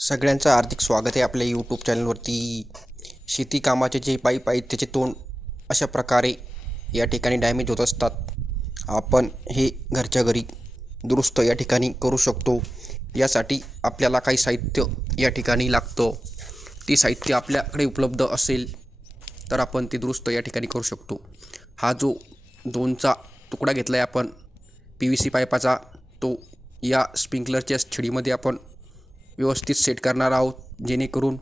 सगळ्यांचं हार्दिक स्वागत आहे आपल्या यूट्यूब चॅनलवरती. शेती कामाचे जे पाईप आहेत त्याचे तोंड अशा प्रकारे या ठिकाणी डॅमेज होत असतात. आपण हे घरच्या घरी दुरुस्त या ठिकाणी करू शकतो. यासाठी आपल्याला काही साहित्य या ठिकाणी लागतं. ते साहित्य आपल्याकडे उपलब्ध असेल तर आपण ते दुरुस्त या ठिकाणी करू शकतो. हा जो 2चा तुकडा घेतला आहे आपण PVC पाईपाचा, तो या स्प्रिंकलरच्या छडीमध्ये आपण व्यवस्थित सेट करणार आहोत, जेणेकरून